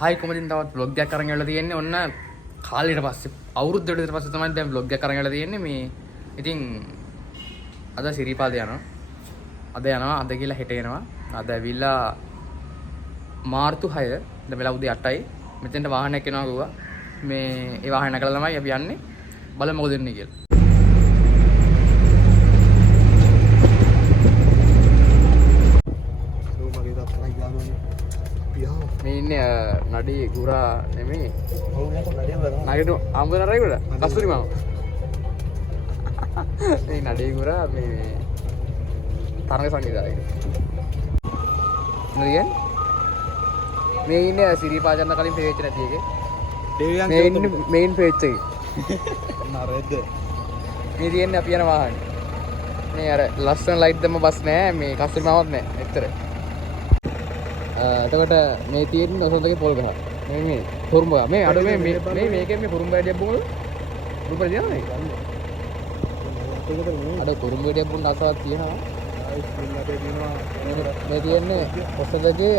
හයි කොමදින් තවත් vlog එකක් අරන් ඇවිල්ලා තියෙන්නේ. ඔන්න කාලෙට පස්සේ අවුරුද්දකට ඊට පස්සේ තමයි දැන් vlog එකක් අරන් ඇවිල්ලා තියෙන්නේ. මේ ඉතින් අද සිරිපාද යනවා. අද කියලා හෙට එනවා. අද ඇවිල්ලා මාර්තු 6 දැන් වෙලා උදේ 8යි. මෙතෙන්ට වාහනයක් එනවා ගුවා. මේ ඒ වාහනේ නැගලා තමයි අපි යන්නේ. බලමු මොකද වෙන්නේ කියලා. මේ ඉන්නේ නඩේ ගුරා නෙමෙයි. නඩේ අම්බනරයි ගුරා. කස්තුරි මාම. මේ නඩේ ගුරා මේ තරඟ සංගීතය. නේද? මේ ඉන්නේ සිරිපාජන්න කලින් පේජ් නැති එකේ. මේ ඉන්නේ මේන් පේජ් එකේ. නරෙද්ද. මේ තියෙන්නේ අපි යන වාහනේ. මේ අර ලස්සන ලයිට් දැම්ම බස් නෑ. මේ කස්තුරි මාමත් නෑ. එච්චර. එතකොට මේ තියෙන ඔසොන්දගේ පොල් ගහ. මේ කුරුම්බ. මේ අඩ මේකෙන් මේ කුරුම්බ වැඩියක් බොමුද? රුපියල් දිනනවා මේක. අඩ කුරුම්බ වැඩියක් බොන්න අසවත් තියෙනවා. මේ තියෙන්නේ ඔසොන්දගේ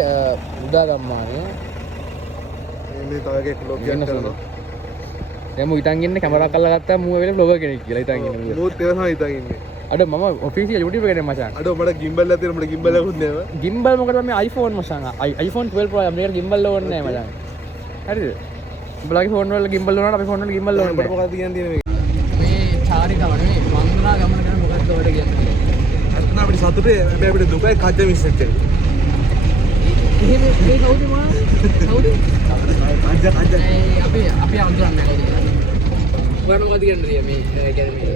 උදා ගම්මානේ. මේ තවගේ ක්ලොග් එකක් කරනවා. දැන් මු ඉතින් ඉන්නේ කැමරාවක් අල්ල ගත්තා මූ වෙලේ බ්ලොගර් කෙනෙක් කියලා ඉතින් ඉන්නේ. මූත් ඒවා ඉතින් ඉන්නේ. අඩ මම ඔෆිෂියල් YouTube එකේ මචං. අඩ මට ගිම්බල් එකක් තියෙනවා මට ගිම්බල් එකක් නෑ. ගිම්බල් මොකද මේ iPhone මචං. iPhone 12 Pro මේකට ගිම්බල් ඕනේ නෑ මචං. හරිද? උඹලගේ ෆෝන් වල ගිම්බල් ඕනට අපේ ෆෝන් වල ගිම්බල් ඕනේ නෑ. මොකද කියන්නේ මේක? මේ චාරිකව නෙමෙයි වන්දනා ගමන කරන මොකක්ද ඔයාලට කියන්නේ? අත්න අපිට සතුටේ හැබැයි අපිට දුකයි කද්ද මිස් වෙච්ච එක. එහෙම මේ කවුද මා? කවුද? අපි අඳුරන්නේ කවුද කියලා. ඔයාලා මොකද කියන්නේ මේ කියන්නේ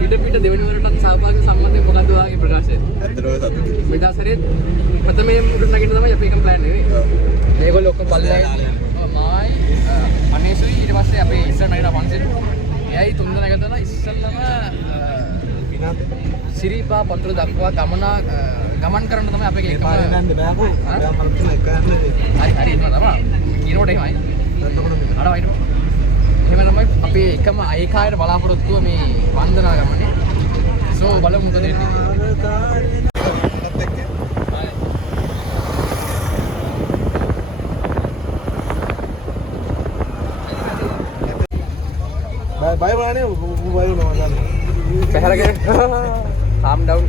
පිට දෙවෙනි වරටත් සහභාගී සම්බන්ධයෙන් මොකද්ද ඔයාගේ ප්‍රකාශය? ඇත්තටම සතුටුයි. මෙදාසරේ ප්‍රථමයෙන් මුරුත් නගින්න තමයි අපි එකම ප්ලෑන් එකේ. මේගොල්ලෝ ඔක්කොම පල්ලෙයි මායි අනේසුයි ඊට පස්සේ අපේ ඉස්සර නගින පන්සල්. එයයි තුන් දෙනා එකතන ඉස්සල්ලාම සිරිපා පන්තුල දක්වා ගමන් කරන්න තමයි අපේ එකම පාරේ යන්න බෑකෝ. ඔයා මරත් එක යන්න. හරි එන්න තමයි. ඊනෝට එහෙමයි. අර වයිඩ් එහෙම තමයි අපේ එකම අයකායට බලාපොරොත්තුව මේ වන්දනා ගමනේ. සෝ බලමු මොකද වෙන්නේ. බය වුණානේ බය වුණා මම. පැහැරගෙන calm down.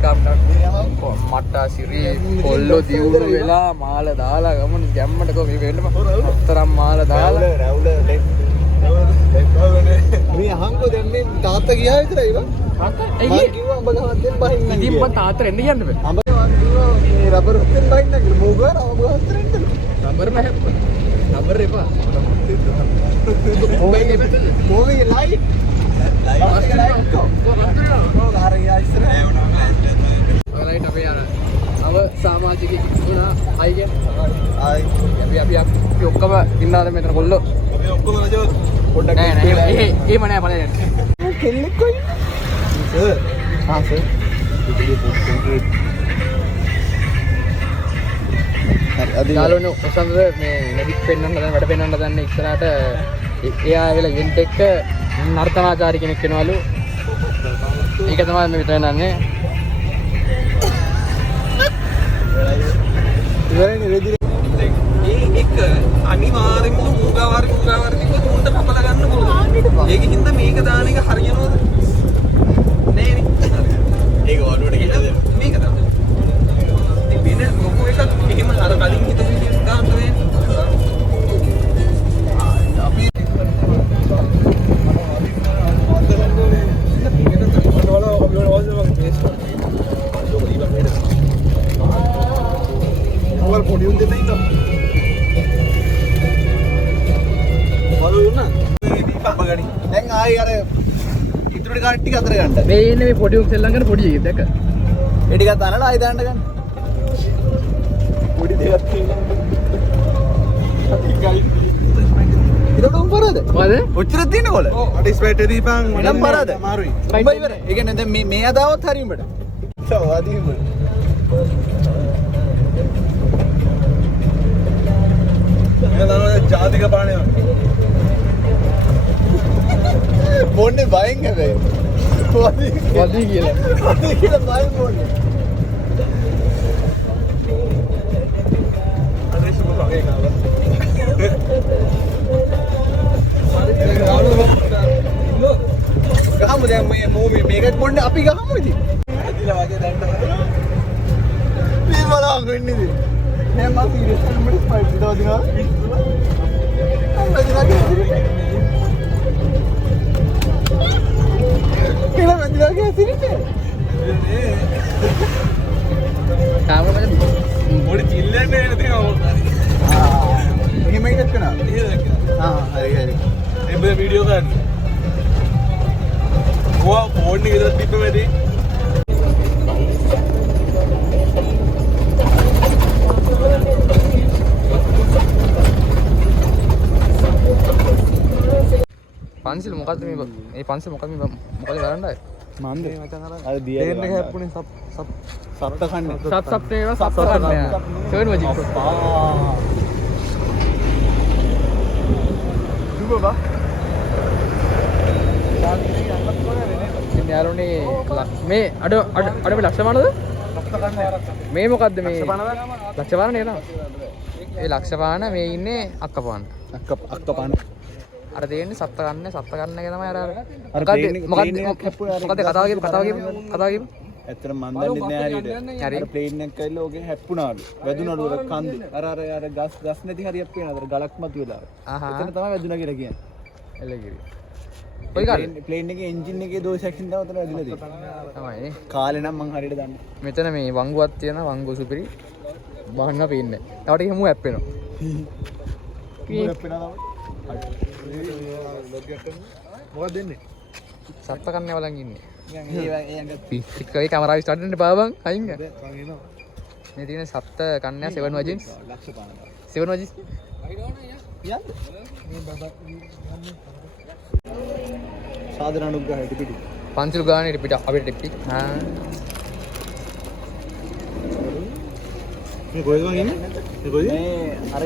මට සිරි කොල්ලෝ දියුණු වෙලා මාල දාලා ගමන ගැම්මට කො මේ වෙන්නම තරම් මාල දාලා රැවුල මේ අහංකෝ දැන් මේ තාත්තා ගියා විතරයි වා තාත්තා මම කිව්වා අඹ ගහක් දෙන්න බහින්න ඉතින් මම තාත්තට එන්න කියන්න බෑ අඹ ගහක් කිව්වා මේ රබර් දෙන්න බහින්න කියලා මොකද අඹ ගහක් දෙන්න රබර් නැහැ රබර් එපා කොහේ ලයිට් ලයිට් අපේ අර නව සමාජිකයෙක් වුණා අය කියන්නේ අපි ඔක්කොම ඉන්නාද මෙතන කොල්ලෝ අපි ඔක්කොම රජව පොඩ්ඩක් නෑ එහෙම නෑ බලන්න කෙල්ලෙක් කොයි සර් සර් යාළුවනේ ඔසන්ද මේ නැගිට පෙන්නන්න දැන් වැඩ පෙන්නන්න දැන් ඉස්සරහට එයා වෙලා ඉවෙන්ට් එක නර්තනාචාරි කෙනෙක් වෙනවලු. ඒක තමයි මේ විතර නන්නේ. ඉවරනේ රෙදි. ඒක අනිවාර්යෙන්ම මුගාවාරි කිව්වොත් උන්ට කපලා ගන්න පුළුවන්. ඒක හින්දා මේක දාන එක හරියනවද? නෑනේ. ඒක වලුවට කියලා දෙන්න. මේක තමයි. ඉතින් වෙන මොකෝ එකක් එහෙම අර කලින් හිතපු විදිහට ගන්න වෙන්නේ. අපි දැන් ආයි අර ඉතුරු ටික අතර ගන්න. මේ ඉන්නේ මේ පොඩි උන් සෙල්ලම් කරන පොඩි එකෙක් දැක්ක. ඒ ටිකත් අනලා ආයි දාන්න ගන්න. පොඩි දෙයක් තියෙනවා. ඒක උන් පරාද? මොකද? ඔච්චර තියෙන කොල. ඔව් අට ස්ප්‍රේට් දීපන් මනම් පරාද? අමාරුයි. උඹ ඉවර. ඒ කියන්නේ දැන් මේ අදාවත් හරි උඹට. ඔව් ආදී උඹ. මේ තමයි ජාතික පාණය. මොන්නේ බයෙන් හැබැයි. වදී කියලා බයෙන් මොන්නේ. අපි ගහමු ඉතින්. ඇදිලා වගේ දැන්න. මේ බලන්න වෙන්නේ ඉතින්. නෑ මම සීරියස් එකකට ස්පයිඩ් හිතව දිනවා. කියලා මැදිලා ගියා සිරිතේ. කාම වල පොඩි චිල්ලන්නේ නේද තියෙනවා. එහෙම එකක් කරනවා. හරි හරි. එබ්බේ වීඩියෝ ගන්න. ඔයා ෆෝන් එක විතර ටිප් වෙදී. පන්සිල් මොකද්ද මේ පන්සිල් මොකද මොකද කරන්නේ මන්ද අර දියේන එක හැප්පුනේ සප්ත කන්නේ සප් නේනවා සප්ත කන්නේ සෙවන් වජි දුබබා යාළුවනේ මේ අඩ මේ ලක්ෂමානද මේ මොකද්ද මේ ලක්ෂපාන නේද ඒ ලක්ෂපාන මේ ඉන්නේ අක්කපාන අක්කපාන අර දෙන්නේ සත්ත ගන්න එක තමයි අර මොකද්ද කතාව කියමු ඇත්තට මන් දන්නේ නැහැ හරියට අර ප්ලේන් එක කයිලා ඔගේ හැප්පුණාලු වැදුනලු අර කන්දේ අර ගස් නැති හරියක් පේනවා අර ගලක් මතු වෙලා එතන තමයි වැදුනා කියලා කියන්නේ එළගිරි ඔය කාලේ ප්ලේන් එකේ එන්ජින් එකේ දෝෂයක් හින්දා උතන වැදිලා තියෙනවා තමයි කාලේ නම් මං හරියට දන්නේ මෙතන මේ වංගුවක් තියෙනවා වංගු සුපිරි බහන්න පේන්නේ තවට එහෙම හැප්පෙනවා හැප්පෙනවා මොකක්ද දෙන්නේ සත්ත කන්නේ වලන් ඉන්නේ ඒ කැමරාව ස්ටාර්ට් වෙන්න පාවම් අයින් ගන්න මේ තියෙන සත්ත කන්නේ 7 වජින්ස් ලක්ෂ 7 වජින්ස් යන්න මේ බබා සාධන අනුග්‍රහය පිටි පන්සිල් ගානේ පිට අපිට ටිපි මේ කොහෙද ඉන්නේ මේ කොහෙද මේ අර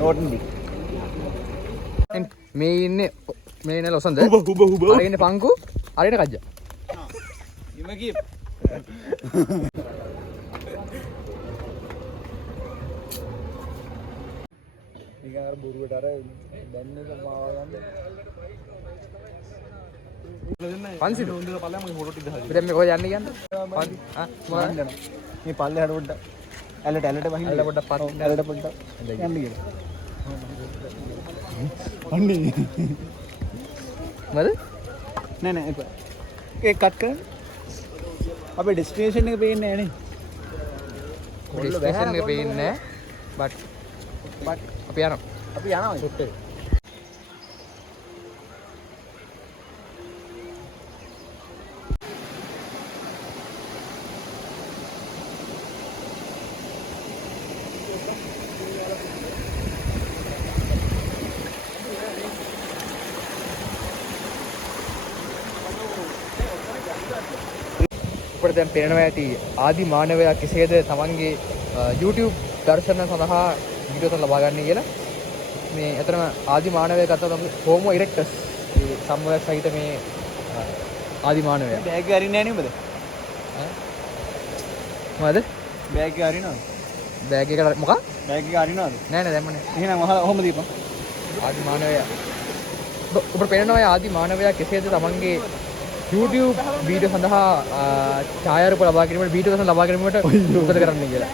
නෝටන්දි මේ ඉන්නේ මේ ඉන්නේ ලොසන්ද අර ඉන්නේ පංකු අර ඉන්නේ කජ්ජා ඉම කීප ඊගාර බුරුවට අර දැන්නේ මාව ගන්න පන්සිල් හොඳට පල්ලෙම මේ ෆොටෝ ටික හදලා දැන් මේ කොහෙද යන්නේ කියන්නේ පන්සි මොකක්ද මේ පල්ලෙහාට පොඩ්ඩක් ඇලට වහින්න ඇලට පොඩ්ඩක් පාත් ඇලට පොඩ්ඩක් යන්න කියලා අන්නේ මද නෑ එපා ඒක කට් කරන්න අපේ ඩෙස්ටිනේෂන් එක පේන්නේ නැහැ නේ ඩෙස්ටිනේෂන් එක පේන්නේ නැහැ බට් අපි යනවා සුට්ටේ අපිට දැන් පේනවා ඇති ආදි මානවයා කෙසේද තමන්ගේ YouTube දර්ශන සඳහා වීඩියෝ ලබා ගන්න කියලා. මේ අතරම ආදි මානවයා ගත හෝමෝ ඉරෙක්ටස් මේ සම්මත සහිත මේ ආදි මානවයා. බෑග් එක අරින්නේ නැහැ නේද? මොකද? බෑග් එක අරිනවද? බෑග් එක මොකක්? බෑග් එක අරිනවද? නෑ දැම්මනේ. එහෙනම් ඔහොම දීපන්. ආදි මානවයා. ඔබට පේනවා ආදි මානවයා කෙසේද තමන්ගේ YouTube වීඩියෝ සඳහා ඡායාරූප ලබා ගැනීමට වීඩියෝ සඳහා ලබා ගැනීමට මොකද කරන්නේ කියලා.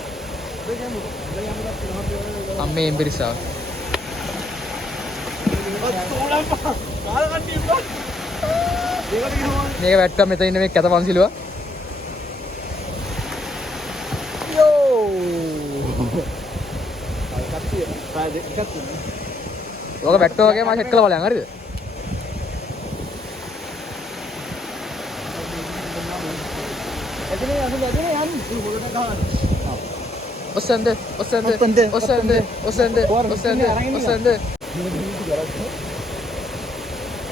අම්මේ එම්බිරිසාව. මේක වැට්ටා මෙතන ඉන්න මේ කැත පන්සිලුව. යෝ. ඔක වැට්ටෝ වගේ මම සෙට් කරලා බලයන් හරිද? Osande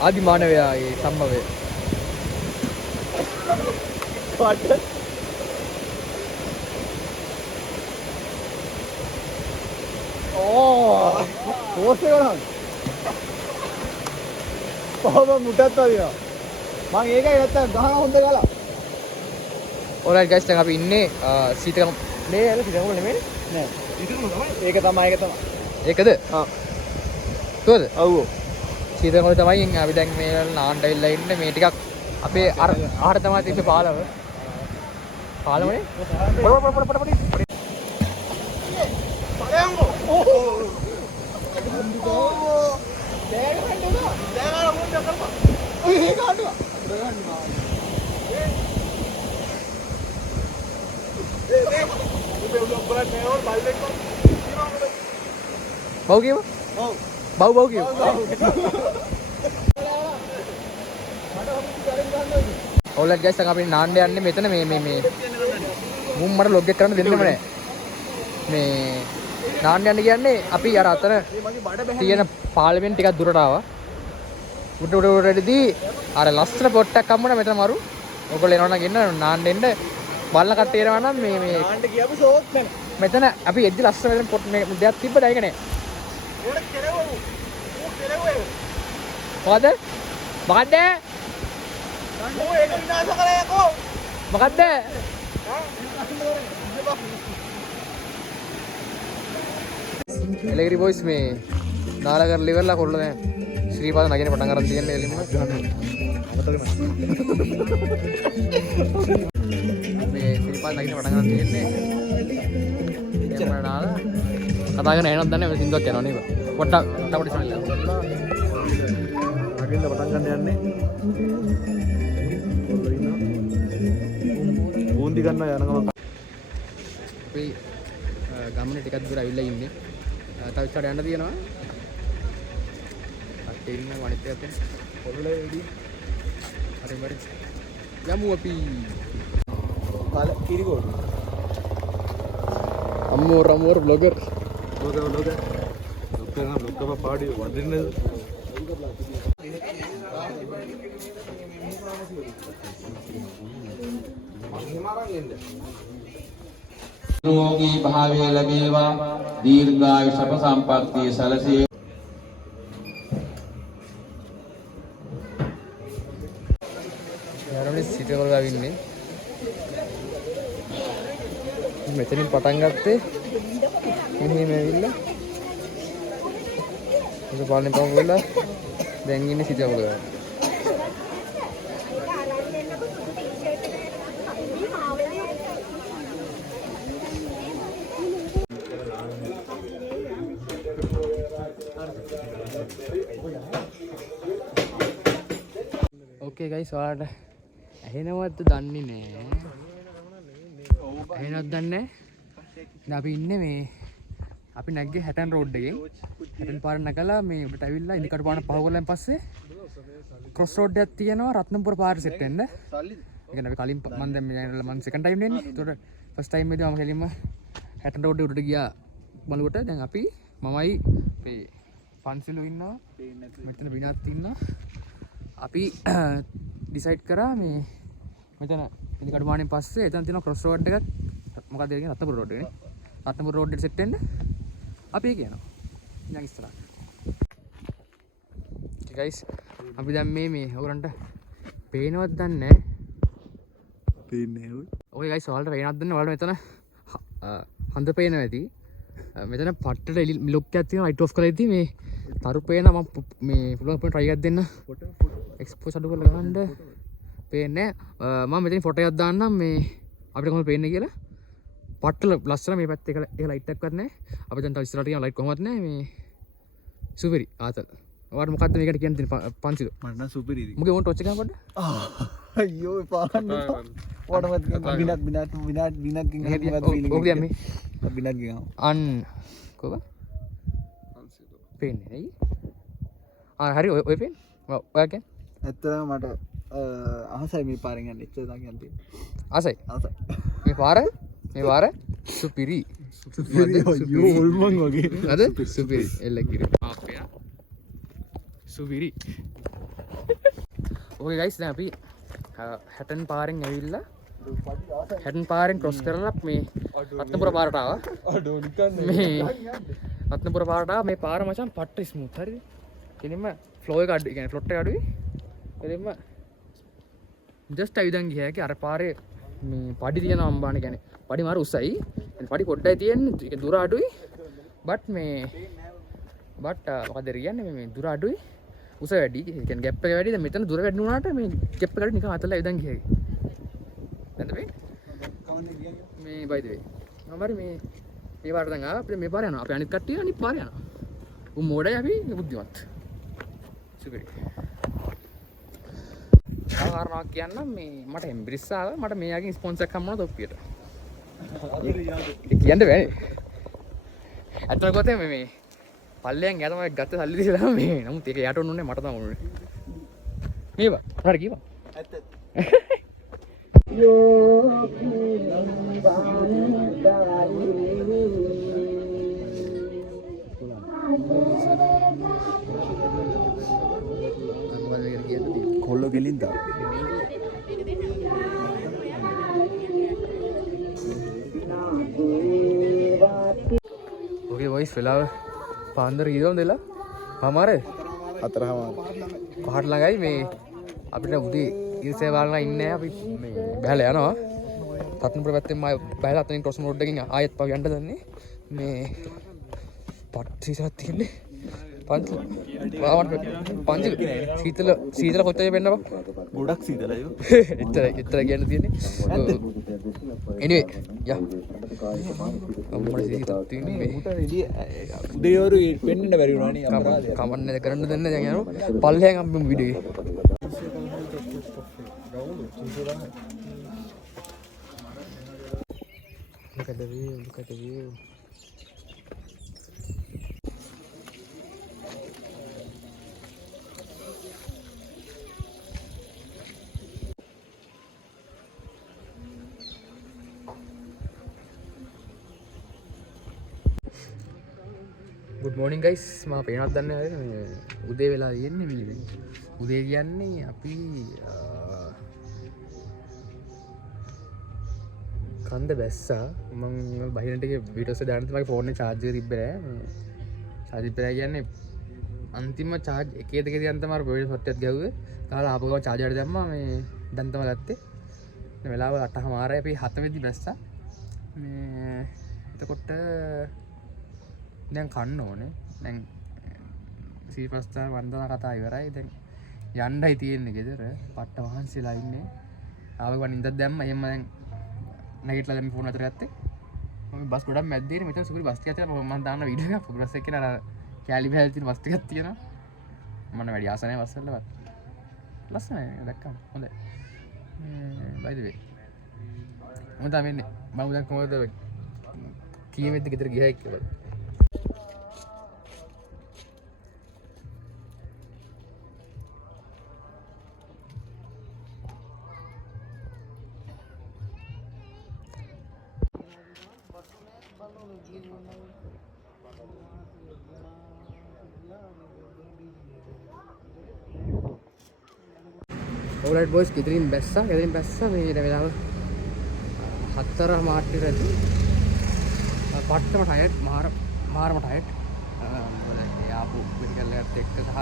ආදි මානවයාගේ සම්භවය පාට පෝස්ට් එක ගන්න කොහොම මුටත් වදිනවා මම ඒකයි නැත්තම් ගහන හොඳ ගලා alright guys දැන් අපි ඉන්නේ සීතකම මේ ඇල සීතකම නෙමෙයි නෑ සීතකම තමයි ඒක තමයි ඒකද කොහොද ඔව් සීතකම තමයි අපි දැන් මේ නාන්න ඇවිල්ලා ඉන්නේ මේ ටිකක් අපේ අර ආහාර තමයි තිබ්බේ පාලම. පාලමනේ. පොඩ. බව් කියව? බව් කියව. ඔයාලා ගයිස් අපි නාන්න යන්නේ මෙතන මේ මුම් මට ලොග් එක කරන්න දෙන්නෙම නැහැ. මේ නාන්න යන්න කියන්නේ අපි අර අතන තියෙන පාර්ලිමේන්තු ටිකක් දුරට ආවා. උඩටදී අර ලස්සන පොට්ටක් හම්බුණා මෙතන මරු. ඔයගොල්ලෝ එනවා නම් එන්න නාන්න එන්න. බලන කට්ටිය එනවා නම් මේ නාන්න ගියපු ෂෝක් නැහැ. මෙතන අපි එද්දි ලස්සන මෙතන පොට් මේ දෙයක් තිබ්බද ඒක නෑ. ඒක කෙරෙවලු. ඌ කෙරෙව්වේ. මොකද? මොකද්ද? ඌ ඒක විනාශ කරේ යකෝ. මොකද්ද? එලගිරි බොයිස් මේ දාලා කරලා ඉවරලා කොල්ල දැන් ශ්‍රීපාද නගින පටන් ගන්න තියෙන්නේ එලින්ම මේ ශ්‍රීපාද නගින පටන් ගන්න තියෙන්නේ එච්චර නාලා කතා කරන එනක් දන්නේ මේ සින්දුවක් යනවා නේද පොට්ට ඉස්සෙල්ලා නගින්න පටන් ගන්න යන්නේ කොල්ල ඉන්නවා බෝන්දි ගන්න යන ගමන් අපි ගමනේ ටිකක් දුර ඇවිල්ලා ඉන්නේ තව ඉස්සරහට යන්න තියෙනවා අටේ ඉන්න වනිත් පැත්තෙන් පොළොලේ වෙඩි හරි බරි යමු අපි කාල කිරිගෝඩ අම්මෝර බ්ලොගර් ලොක්කම පාඩි වඩින්නේ රෝගී භාවය ලැබේවා දීර්ඝායු සප සම්පන්නිය සැලසේ යාරමනේ සිටවල ගාවින්නේ මෙතනින් පටන් ගත්තේ මෙහෙම ඇවිල්ලා ඒක පාලනේ පහු වෙලා දැන් ඉන්නේ සිටවල ගාව Okay guys, ඔයාලට ඇහෙනවද දන්නේ නැහැ. ඇහෙනවද දන්නේ නැහැ. දැන් අපි ඉන්නේ මේ අපි නැග්ගේ හැටන් රෝඩ් එකෙන්. හැටන් පාර නැගලා මේ උඩට ඇවිල්ලා ඉදිකට පාන පහ කරලාන් පස්සේ ක්‍රොස් රෝඩ් එකක් තියෙනවා රත්නපුර පාර සෙට් වෙන්න. ඒ කියන්නේ අපි කලින් මම දැන් මම සෙකන්ඩ් ටයිම් දෙන්නේ. ඒතකොට ෆස්ට් ටයිම් එකේදී මම කෙලින්ම හැටන් රෝඩ් එකට උඩට ගියා බලුවට දැන් අපි මමයි මේ පන්සිලු ඉන්නවා. මෙතන විනාත් ඉන්නවා. අපි ඩිසයිඩ් කරා මේ මෙතන ඉදිකට මානෙන් පස්සේ එතන තියෙන ක්‍රොස් රෝඩ් එකක් මොකක්ද කියන්නේ රත්නපුර රෝඩ් එකනේ රත්නපුර රෝඩ් එකට සෙට් වෙන්න අපි කියනවා ඉතින් ඉස්සරහ okay guys අපි දැන් මේ ඔයගලන්ට පේනවද දන්නේ නැහැ okay guys ඔයාලට පේනවද දන්නේ ඔයාලට මෙතන හඳ පේනවා ඇති මෙතන පට්ටට ලොක් එකක් තියෙනවා ලයිට් ඔෆ් කරලා ඉතින් මේ තරු පේන මම මේ පුළුවන් try එකක් දෙන්න එක්ස්පෝස් අඩු කරලා ගන්න පේන්නේ මම මෙතන ෆොටෝ එකක් දාන්නම් මේ අපිට කොහොමද පේන්නේ කියලා පට්ටල ලස්සන මේ පැත්තේ එක ලයිට් එකක්වත් නැහැ අපි දැන් තව ඉස්සරහට යන ලයිට් කොහොමවත් නැහැ මේ සුපිරි ආතල් ඔයාලට මොකද්ද මේකට කියන්න තියෙන පන්සිල මට නම් සුපිරි ඉතින් මුගේ ඕන් ටොච් එක ගන්න පොඩ්ඩ අයියෝ පාන්න ඔයාලට විනාත් ගින් ඔක දැන් මේ විනාත් ගින් අන් කොහොමද පේන්නේ නේද හරි ඔය පේන්නේ ඔයා කියන්නේ ඇත්තටම මට අහසයි මේ පාරෙන් යන්න එච්චර දා කියන්න තියෙන්නේ ආසයි මේ පාර සුපිරි අයියෝ හොල්මන් වගේ අද සුපිරි එල්ල කිරි ආප්පයා සුපිරි ඕකේ ගයිස් දැන් අපි හැටන් පාරෙන් ඇවිල්ලා හැටන් පාරෙන් ක්‍රොස් කරලා මේ රත්නපුර පාරට ආවා මේ රත්නපුර පාරට ආවා මේ පාර මචං පට්ට ස්මූත් හරිද කෙලින්ම ෆ්ලෝ එක අඩු කියන්නේ ෆ්ලොට් එක අඩුයි කෙලින්ම ජස්ට් අවිදන් ගියා හැකි අර පාරේ මේ පඩි තියෙන අම්බාන කියන්නේ පඩි මාර උසයි පඩි පොඩ්ඩයි තියෙන්නේ ඒක දුර අඩුයි බට් මොකද කියන්නේ මේ දුර අඩුයි උස වැඩි. ඒ කියන්නේ ගැප් එක වැඩි. දැන් මෙතන දුර වැඩි වුණාට මේ ගැප් එකට නිකන් අතලා ඉදන් ගියයි. දැන්ද මේ කවන්නේ කියන්නේ මේ by the way. මම හරි මේ පාර දැන් ආවා. අපිට මේ පාර යනවා. අපි අනිත් කට්ටිය අනිත් පාර යනවා. උන් මොඩයි අපි බුද්ධිමත්. සුගරි. ආවරණක් කියන්නම් මේ මට එම්බ්‍රිස් ආවා. මට මෙයාගෙන් ස්පොන්සර් එකක් හම්බුණා තොප්පියට. කියන්න බෑනේ. අතන කොතේ මේ පල්ලෙන් යා තමයි ගත්ත සල්ලි දීලා මේ නමුත් ඒක යට උන්නේ මට තමයි උන්නේ. මේවා හරි කීවා. ඇත්ත කොල්ල ගෙලින්ද ඔගේ වොයිස් වෙලාව පාන්දර කීවද දෙලා හමාරේ අතරහම පහට ළඟයි මේ අපිට උදේ ඉරිසේ වලලා ඉන්නේ අපි මේ බහැලා යනවා රත්නපුර පැත්තෙන් බහැලා අතනින් ක්‍රොස් රෝඩ් එකකින් ආයෙත් පව යන්න දන්නේ මේ පට් සීසලක් තියෙන්නේ පංච සීතල කොච්චර වෙන්නව ගොඩක් සීතලයි එතර කියන්න තියෙන්නේ anyway යා අම්මට සීතලක් තියෙන්නේ මේ උදේවරු වෙන්න බැරි වුණානේ අපරාධය කමන්න කරන්න දෙන්න දැන් යනවා පල්ලෙන් අපි video look at the view good morning guys මම පේනවත් දන්නේ නැහැ උදේ වෙලා තියෙන්නේ මේ උදේ කියන්නේ අපි කන්ද බැස්සා මම බහිනට වීඩියෝස් දාන්න තමයි ෆෝන් එකේ charge එක තිබ්බේ නැහැ charge ඉපරයි කියන්නේ අන්තිම charge එකේ දෙකේ තියන් තමයි වීඩියෝ සොට් එකක් ගැව්වේ තාලා ආපහු charge එකට දැම්මා මේ දැන් තමයි ගත්තේ දැන් වෙලාව 8:00 අපි 7 වෙදි බැස්සා මේ එතකොට දැන් කන්න ඕනේ දැන් සීපස්ථා වන්දනා කතා ඉවරයි දැන් යන්නයි තියෙන්නේ ගෙදර පට්ට වහන්සිලා ඉන්නේ ආවගම නින්දක් දැම්ම එහෙම දැන් නැගිටලා දැන් ෆෝන් අතර ගත්තේ මම බස් ගොඩක් මැද්දේ මෙතන සුපිරි බස් ටිකක් තියෙනවා මම දාන්න වීඩියෝ එකක් බස් එකේ නේද කැලි බෑල් තියෙන බස් ටිකක් තියෙනවා මම වැඩි ආස නැහැ බස් වලවත් ලස්සනයි දැක්කම හොඳයි by the way මම තමයි ඉන්නේ මම දැන් කොහොමද කීවෙද්ද ගෙදර ගියා කියලා Alright boys, ගෙදරින් බැස්සා මේ වෙලාව 4 මාට්ටි රැදි පට්ටම ටයර්ඩ් මාරම ටයර්ඩ් මොකද ඒ ආපු මෙඩිකල් එකත් එක්ක සහ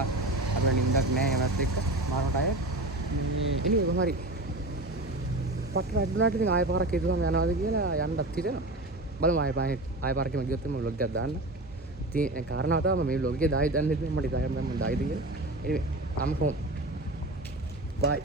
අපේ නිින්දක් නැහැ ඒවත් එක්ක මාරම ටයර්ඩ් මේ එනේ කොහොම හරි පට්ට රැඩ්ුණාට ඉතින් ආයෙ පාරක් හිතුවම යනවාද කියලා යන්නත් හිතෙනවා බලමු ආයෙ පාරකම ගියොත් මම vlog එකක් දාන්න ඉතින් කාරණාව තමයි මේ vlog එකේ දායි දන්නේ මට දායි කියලා anyway I'm home bye